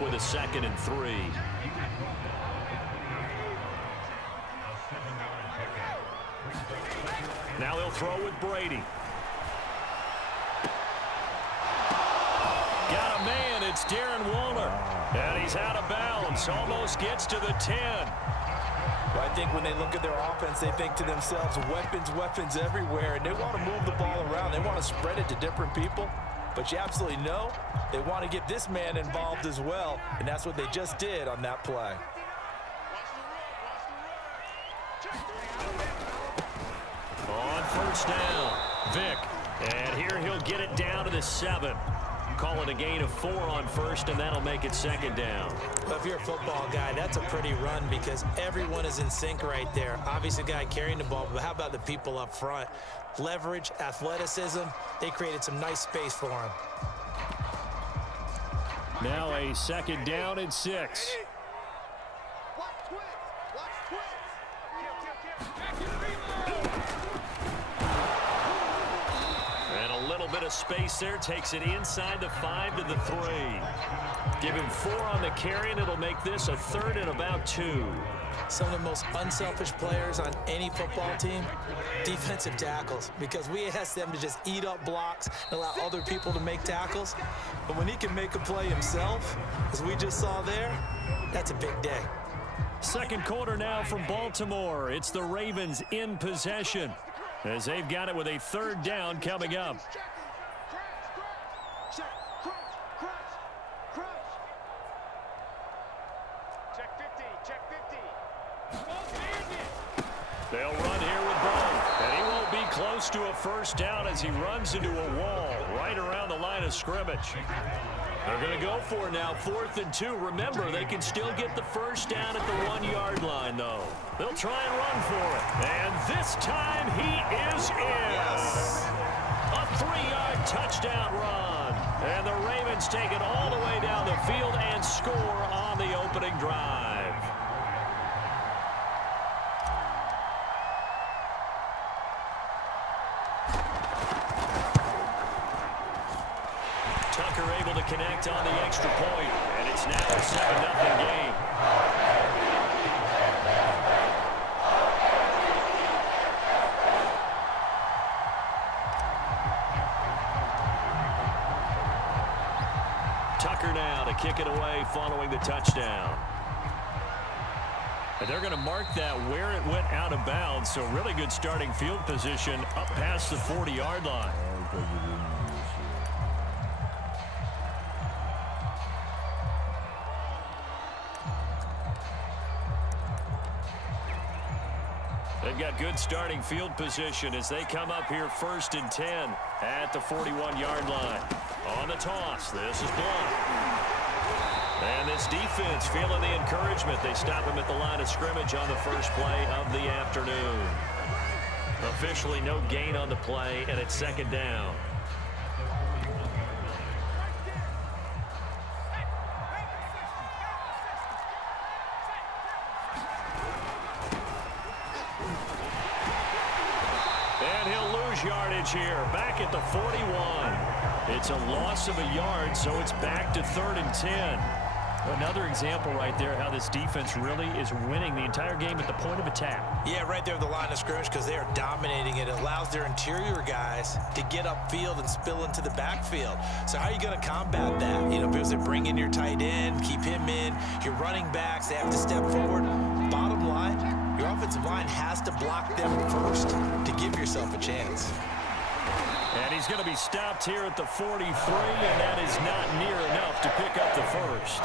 with a 2nd and 3. Now he'll throw with Brady. Got a man. It's Darren Waller. And he's out of bounds. Almost gets to the 10. Well, I think when they look at their offense, they think to themselves, weapons, weapons everywhere. And they want to move the ball around. They want to spread it to different people. But you absolutely know they want to get this man involved as well. And that's what they just did on that play. On first down, Vick. And here he'll get it down to the 7. Call it a gain of 4 on first, and that'll make it 2nd down. Well, if you're a football guy, that's a pretty run because everyone is in sync right there. Obviously, the guy carrying the ball, but how about the people up front? Leverage, athleticism, they created some nice space for him. Now a 2nd down and 6. And a little bit of space there, takes it inside the 5 to the 3. Give him 4 on the carry, and it'll make this a 3rd and about 2. Some of the most unselfish players on any football team, defensive tackles, because we ask them to just eat up blocks and allow other people to make tackles. But when he can make a play himself, as we just saw there, that's a big day. Second quarter now from Baltimore. It's the Ravens in possession as they've got it with a 3rd down coming up. They'll run here with Bone, and he won't be close to a 1st down as he runs into a wall right around the line of scrimmage. They're going to go for it now, 4th and 2. Remember, they can still get the 1st down at the 1-yard line, though. They'll try and run for it, and this time he is in. Yes. A 3-yard touchdown run, and the Ravens take it all the way down the field and score on the opening drive. Tucker able to connect on the extra point, and it's now a 7-0 game. Tucker now to kick it away following the touchdown. And they're going to mark that where it went out of bounds, so really good starting field position up past the 40-yard line. They've got good starting field position as they come up here 1st and 10 at the 41-yard line. On the toss, this is blocked. And this defense feeling the encouragement. They stop him at the line of scrimmage on the first play of the afternoon. Officially no gain on the play, and it's 2nd down. Yardage here, back at the 41. It's a loss of a yard, so it's back to 3rd and 10. Another example right there how this defense really is winning the entire game at the point of attack. Yeah, right there at the line of scrimmage because they are dominating it. It allows their interior guys to get upfield and spill into the backfield. So how are you going to combat that? You know, because they bring in your tight end, keep him in. Your running backs, they have to step forward. Bottom line, your offensive line has to block them first to give yourself a chance. And he's going to be stopped here at the 43, and that is not near enough to pick up the 1st.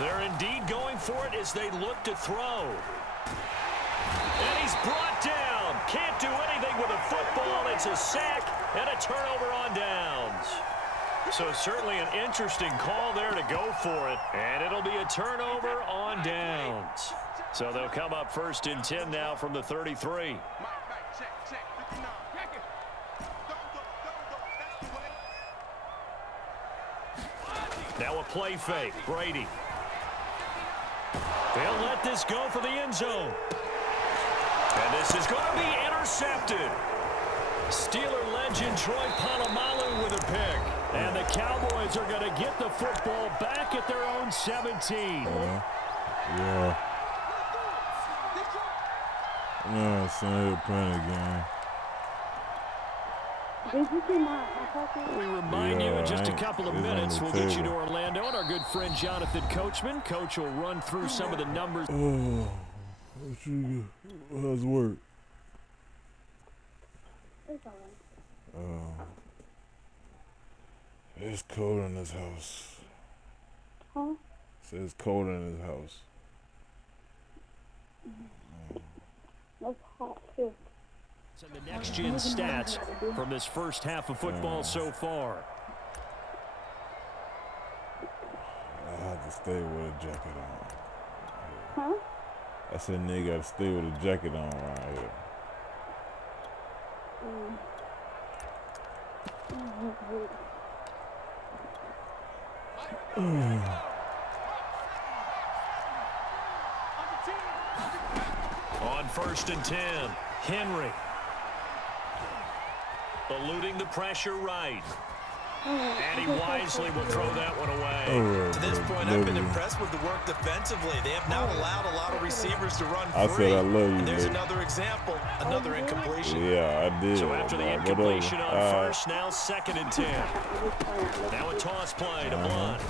They're indeed going for it as they look to throw. And he's brought down. Can't do anything with a football. It's a sack and a turnover on downs. So certainly an interesting call there to go for it. And it'll be a turnover on downs. So they'll come up 1st and 10 now from the 33. Now a play fake. Brady. They'll let this go for the end zone. And this is going to be intercepted. Steeler legend Troy Polamalu with a pick. And the Cowboys are going to get the football back at their own 17. Yeah. No, son, playing again. We remind you in just a couple of minutes, we'll get you to Orlando and our good friend Jonathan Coachman. Coach will run through some of the numbers. How's work? It's cold in this house. Huh? It's cold in this house. That's hot too. And the next-gen stats from this first half of football so far. I have to stay with a jacket on. Huh? I said, nigga, gotta stay with a jacket on around here. On 1st and 10, Henry. Eluding the pressure right. And he wisely will throw that one away. To this point, I've been impressed with the work defensively. They have not allowed a lot of receivers to run free. I said I love you, and there's baby. another example, another incompletion. Yeah, I did. So after the incompletion on first, now 2nd and 10. Now a toss play to Blunt.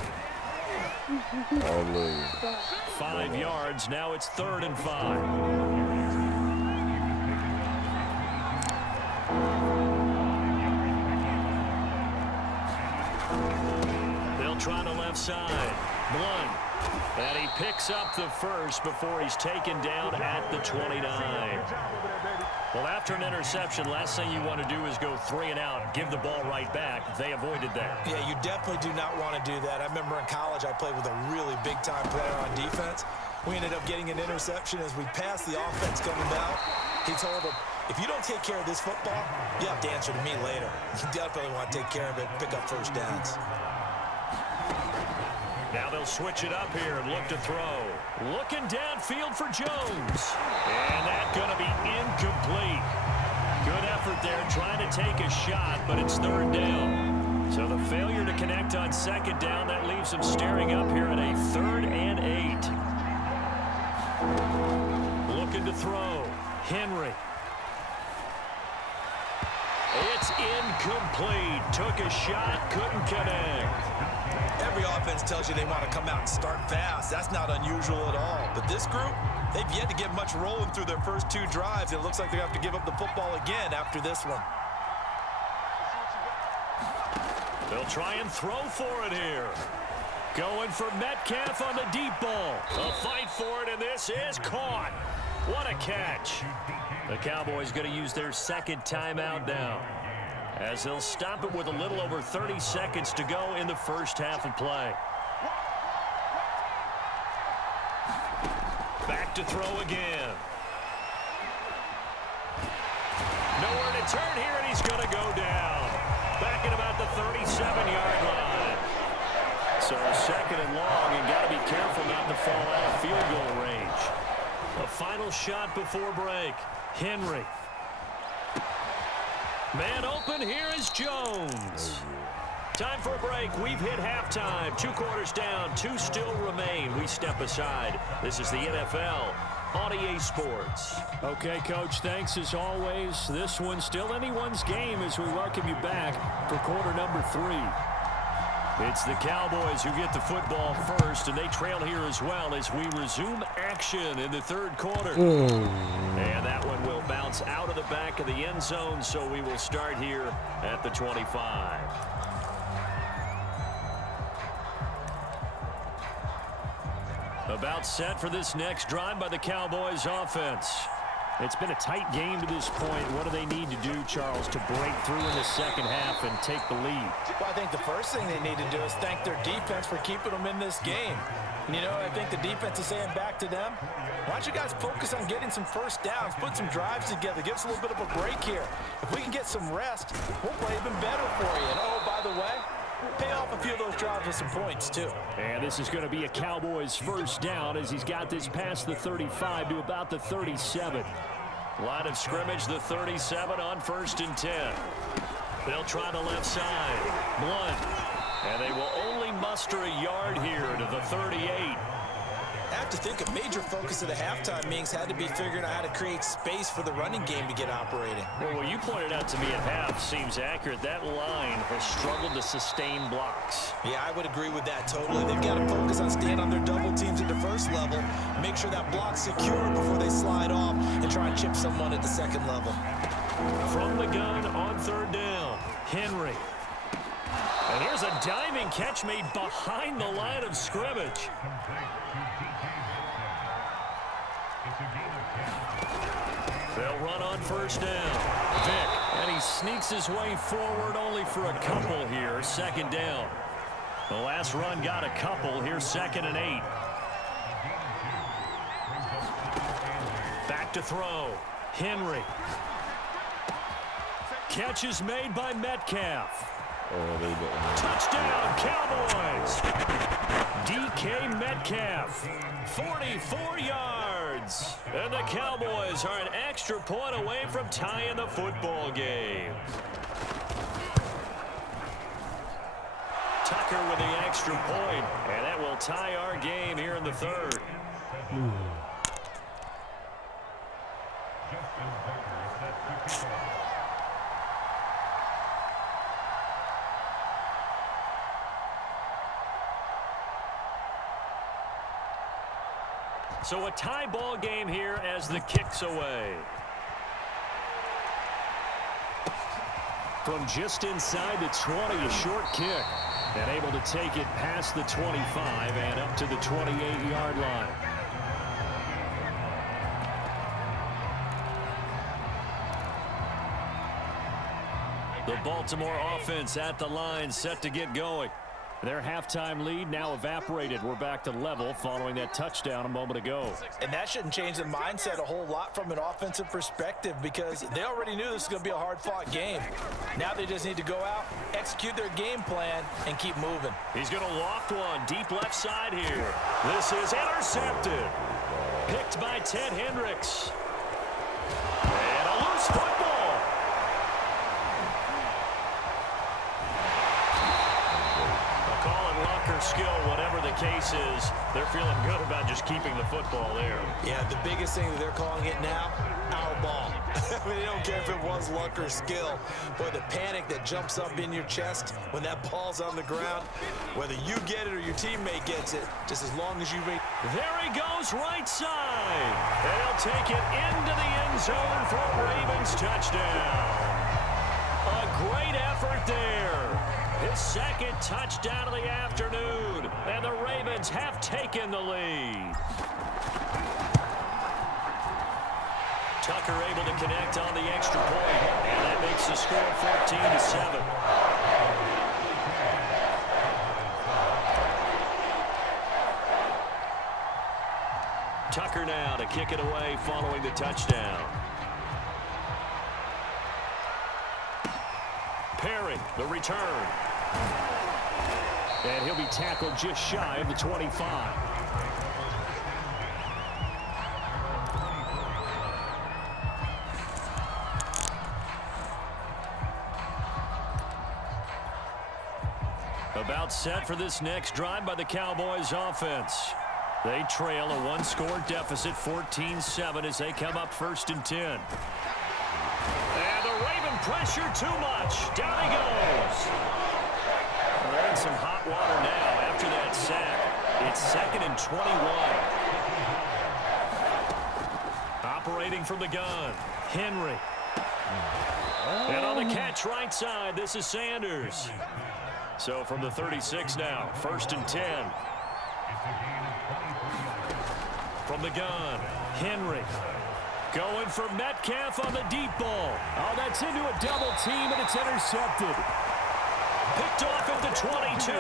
I love you. 5 yards. Now it's 3rd and 5. Try to left side. Blunt. And he picks up the first before he's taken down at the 29. Well, after an interception, last thing you want to do is go 3 and out, give the ball right back. They avoided that. Yeah, you definitely do not want to do that. I remember in college I played with a really big-time player on defense. We ended up getting an interception as we passed the offense coming out. He told him, if you don't take care of this football, you have to answer to me later. You definitely want to take care of it, pick up first downs. Now they'll switch it up here and look to throw. Looking downfield for Jones. And that's going to be incomplete. Good effort there trying to take a shot, but it's 3rd down. So the failure to connect on 2nd down, that leaves them staring up here at a 3rd and 8. Looking to throw. Henry. It's incomplete. Took a shot, couldn't connect. Every offense tells you they want to come out and start fast. That's not unusual at all. But this group, they've yet to get much rolling through their first 2 drives. It looks like they have to give up the football again after this one. They'll try and throw for it here. Going for Metcalf on the deep ball. A fight for it, and this is caught. What a catch. The Cowboys going to use their 2nd timeout now, as they'll stop it with a little over 30 seconds to go in the first half of play. Back to throw again. Nowhere to turn here, and he's going to go down. Back at about the 37-yard line. So 2nd and long, and got to be careful not to fall out of field goal range. A final shot before break. Henry. Man open, here is Jones. Time for a break. We've hit halftime. 2 quarters down, 2 still remain. We step aside. This is the NFL on EA Sports. Okay, Coach, thanks as always. This one's still anyone's game as we welcome you back for quarter number 3. It's the Cowboys who get the football first, and they trail here as well as we resume action in the 3rd quarter. And that one will bounce out of the back of the end zone, so we will start here at the 25. About set for this next drive by the Cowboys offense. It's been a tight game to this point. What do they need to do, Charles, to break through in the 2nd half and take the lead? Well, I think the first thing they need to do is thank their defense for keeping them in this game. You know, I think the defense is saying back to them, why don't you guys focus on getting some first downs, put some drives together, give us a little bit of a break here. If we can get some rest, we'll play even better for you. And oh, by the way, pay off a few of those drives with some points, too. And this is going to be a Cowboys first down as he's got this past the 35 to about the 37. Line of scrimmage, the 37 on 1st and 10. They'll try the left side. Blunt. And they will only muster a yard here to the 38. I have to think a major focus of the halftime meetings had to be figuring out how to create space for the running game to get operating. Well, what you pointed out to me at half seems accurate. That line has struggled to sustain blocks. Yeah, I would agree with that totally. They've got to focus on staying on their double teams at the first level, make sure that block's secure before they slide off and try and chip someone at the second level. From the gun on 3rd down, Henry. And here's a diving catch made behind the line of scrimmage. They'll run on 1st down. Vick, and he sneaks his way forward only for a couple here. 2nd down. The last run got a couple. Here's 2nd and 8. Back to throw. Henry. Catch is made by Metcalf. Touchdown, Cowboys! DK Metcalf, 44 yards. And the Cowboys are an extra point away from tying the football game. Tucker with the extra point, and that will tie our game here in the 3rd. So a tie ball game here as the kick's away. From just inside the 20, a short kick. And able to take it past the 25 and up to the 28-yard line. The Baltimore offense at the line, set to get going. Their halftime lead now evaporated. We're back to level following that touchdown a moment ago. And that shouldn't change the mindset a whole lot from an offensive perspective because they already knew this was going to be a hard-fought game. Now they just need to go out, execute their game plan, and keep moving. He's going to loft one deep left side here. This is intercepted. Picked by Ted Hendricks. And a loose football. Skill, whatever the case is, they're feeling good about just keeping the football there. Yeah, the biggest thing that they're calling it now, our ball. I mean, they don't care if it was luck or skill. Boy, the panic that jumps up in your chest when that ball's on the ground, whether you get it or your teammate gets it, just as long as you make. There he goes, right side. They'll take it into the end zone for a Ravens touchdown. A great effort there. His 2nd touchdown of the afternoon, and the Ravens have taken the lead. Tucker able to connect on the extra point, and that makes the score 14-7. Tucker now to kick it away following the touchdown. Perry, the return. And he'll be tackled just shy of the 25. About set for this next drive by the Cowboys offense. They trail a one-score deficit, 14-7, as they come up 1st and 10. And the Raven pressure too much. Down he goes. They're in some hot water now after that sack. It's 2nd and 21. Operating from the gun, Henry. And on the catch right side, this is Sanders. So from the 36 now, 1st and 10. From the gun, Henry. Going for Metcalf on the deep ball. Oh, that's into a double team, and it's intercepted. Picked off at the 22.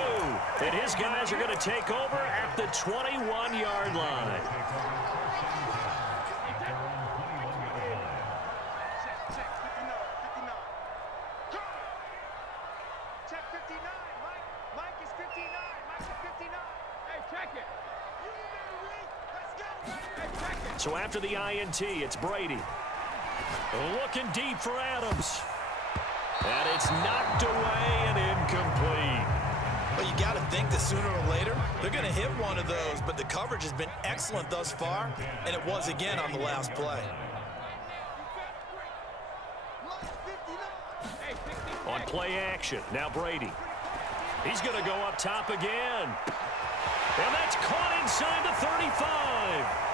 And his guys are going to take over at the 21-yard line. Check 59, Mike. So after the INT, it's Brady. Looking deep for Adams. And it's knocked away and incomplete. Well, you got to think that sooner or later, they're going to hit one of those, but the coverage has been excellent thus far, and it was again on the last play. On play action, now Brady. He's going to go up top again. And that's caught inside the 35.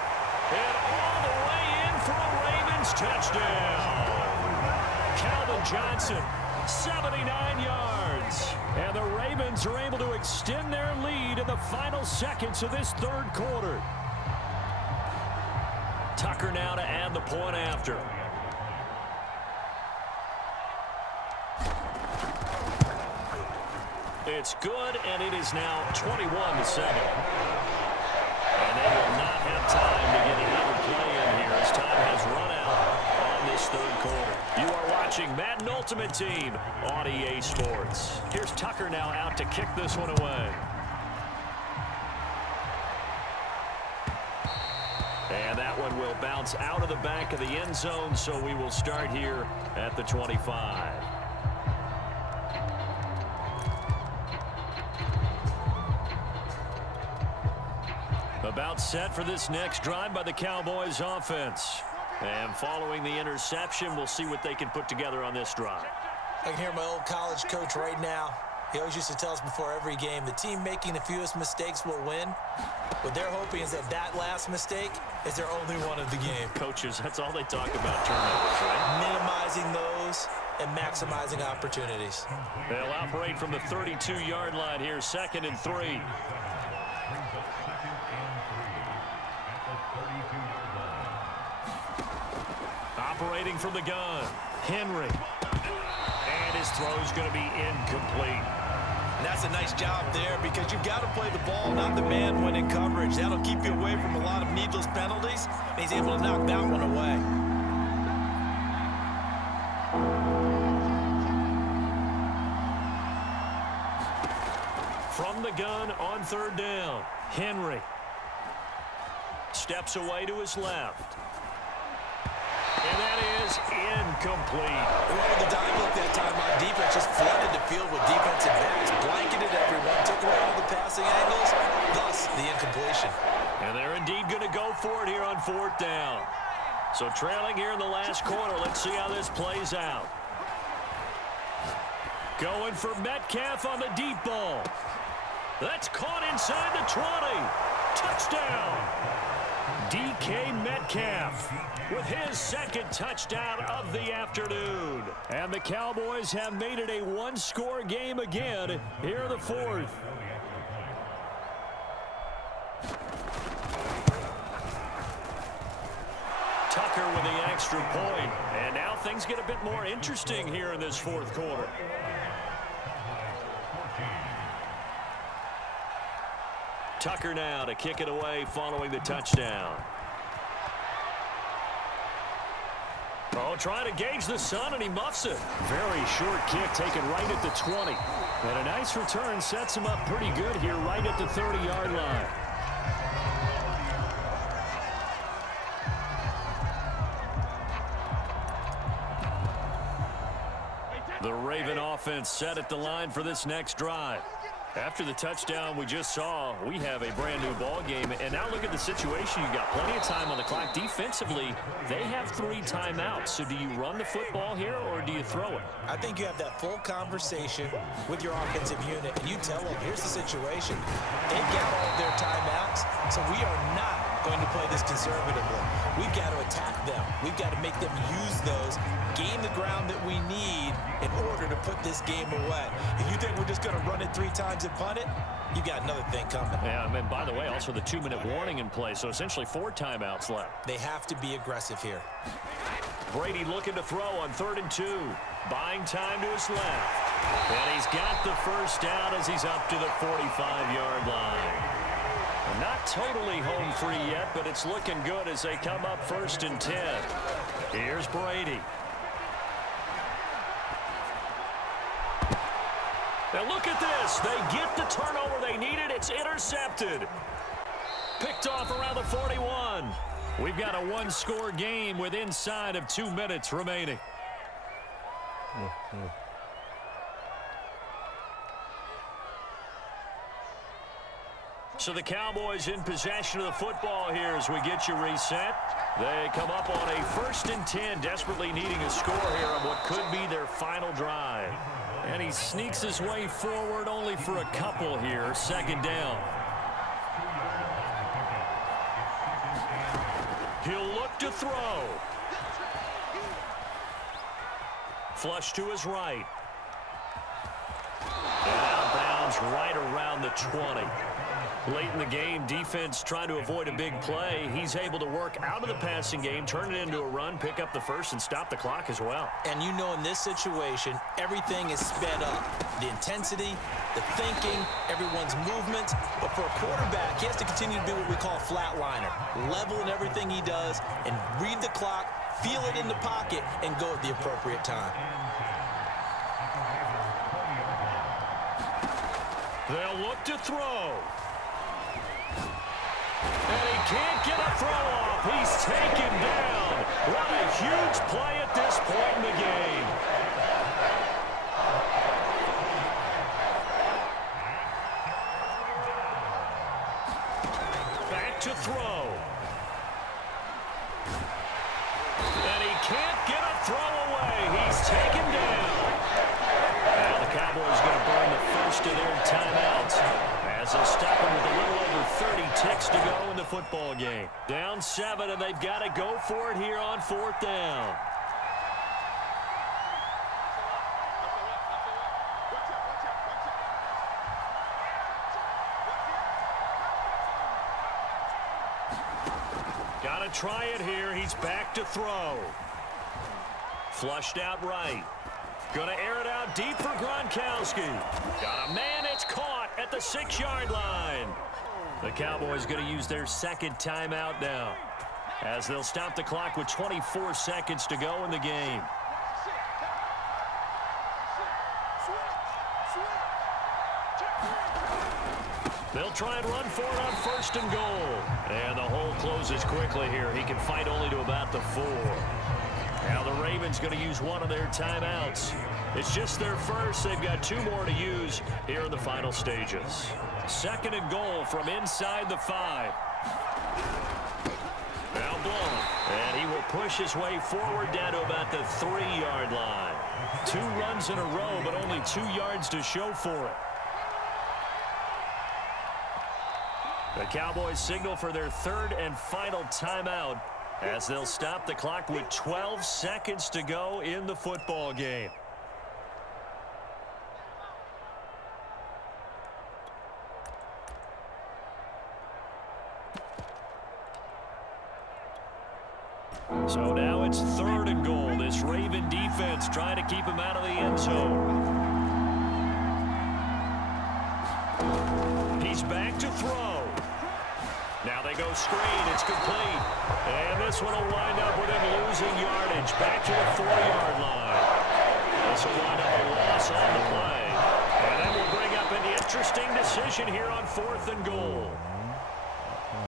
And all the way in for a Ravens touchdown. Calvin Johnson, 79 yards. And the Ravens are able to extend their lead in the final seconds of this third quarter. Tucker now to add the point after. It's good, and it is now 21-7. And they will not have time to get another play in here as time has run out on this third quarter. You are watching Madden Ultimate Team on EA Sports. Here's Tucker now out to kick this one away. And that one will bounce out of the back of the end zone, so we will start here at the 25. About set for this next drive by the Cowboys offense. And following the interception, we'll see what they can put together on this drive. I can hear my old college coach right now. He always used to tell us before every game, the team making the fewest mistakes will win. What they're hoping is that that last mistake is their only one of the game. Coaches, that's all they talk about, turnovers, right? Minimizing those and maximizing opportunities. They'll operate from the 32-yard line here, 2nd and 3. Operating from the gun, Henry. And his throw's going to be incomplete. And that's a nice job there because you've got to play the ball, not the man when in coverage. That'll keep you away from a lot of needless penalties. And he's able to knock that one away. From the gun on 3rd down, Henry. Steps away to his left. And that is incomplete. They wanted the dime look that time on defense. Just flooded the field with defensive backs. Blanketed everyone. Took away all the passing angles. Thus, the incompletion. And they're indeed going to go for it here on 4th down. So trailing here in the last quarter. Let's see how this plays out. Going for Metcalf on the deep ball. That's caught inside the 20. Touchdown. DK Metcalf with his 2nd touchdown of the afternoon. And the Cowboys have made it a one-score game again here in the 4th. Tucker with the extra point. And now things get a bit more interesting here in this 4th quarter. Tucker now to kick it away following the touchdown. Oh, trying to gauge the sun, and he muffs it. Very short kick taken right at the 20. And a nice return sets him up pretty good here right at the 30-yard line. The Raven offense set at the line for this next drive. After the touchdown we just saw, we have a brand new ball game. And now look at the situation. You've got plenty of time on the clock. Defensively, they have 3 timeouts. So do you run the football here or do you throw it? I think you have that full conversation with your offensive unit, and you tell them, here's the situation. They've got all of their timeouts, so we are not going to play this conservatively. We've got to attack them. We've got to make them use those, gain the ground that we need in order to put this game away. If you think we're just going to run it 3 times and punt it, you got another thing coming. Yeah, and by the way, also the 2-minute warning in play, so essentially 4 timeouts left. They have to be aggressive here. Brady looking to throw on 3rd and 2. Buying time to his left. And he's got the first down as he's up to the 45-yard line. Not totally home free yet, but it's looking good as they come up 1st and 10. Here's Brady. Now look at this. They get the turnover they needed. It's intercepted. Picked off around the 41. We've got a one-score game with inside of 2 minutes remaining. So the Cowboys in possession of the football here as we get you reset. They come up on a 1st and 10, desperately needing a score here on what could be their final drive. And he sneaks his way forward only for a couple here, 2nd down. He'll look to throw. Flush to his right. And out of bounds right around the 20. Late in the game, defense trying to avoid a big play. He's able to work out of the passing game, turn it into a run, pick up the first, and stop the clock as well. And you know in this situation, everything is sped up. The intensity, the thinking, everyone's movement. But for a quarterback, he has to continue to be what we call a flatliner. Level in everything he does and read the clock, feel it in the pocket, and go at the appropriate time. They'll look to throw. And he can't get a throw off. He's taken down. What a huge play at this point in the game. Back to throw. And he can't get a throw away. He's taken down. Now the Cowboys going to burn the first of their timeouts as they'll stop him with a little over 30 ticks to go in the football game. Down 7, and they've got to go for it here on 4th down. Got to try it here. He's back to throw. Flushed out right. Going to air it out deep for Gronkowski. Got a man, it's caught at the 6-yard line. The Cowboys going to use their 2nd timeout now as they'll stop the clock with 24 seconds to go in the game. They'll try and run for it on 1st and goal. And the hole closes quickly here. He can fight only to about the 4. Now the Ravens going to use one of their timeouts. It's just their first. They've got 2 more to use here in the final stages. 2nd and goal from inside the 5. Now blown. And he will push his way forward down to about the 3-yard line. 2 runs in a row, but only 2 yards to show for it. The Cowboys signal for their 3rd and final timeout as they'll stop the clock with 12 seconds to go in the football game. So now it's 3rd and goal. This Raven defense trying to keep him out of the end zone. He's back to throw. Now they go screen. It's complete. And this one will wind up with him losing yardage. Back to the 4-yard line. This will wind up a loss on the play. And that will bring up an interesting decision here on 4th and goal.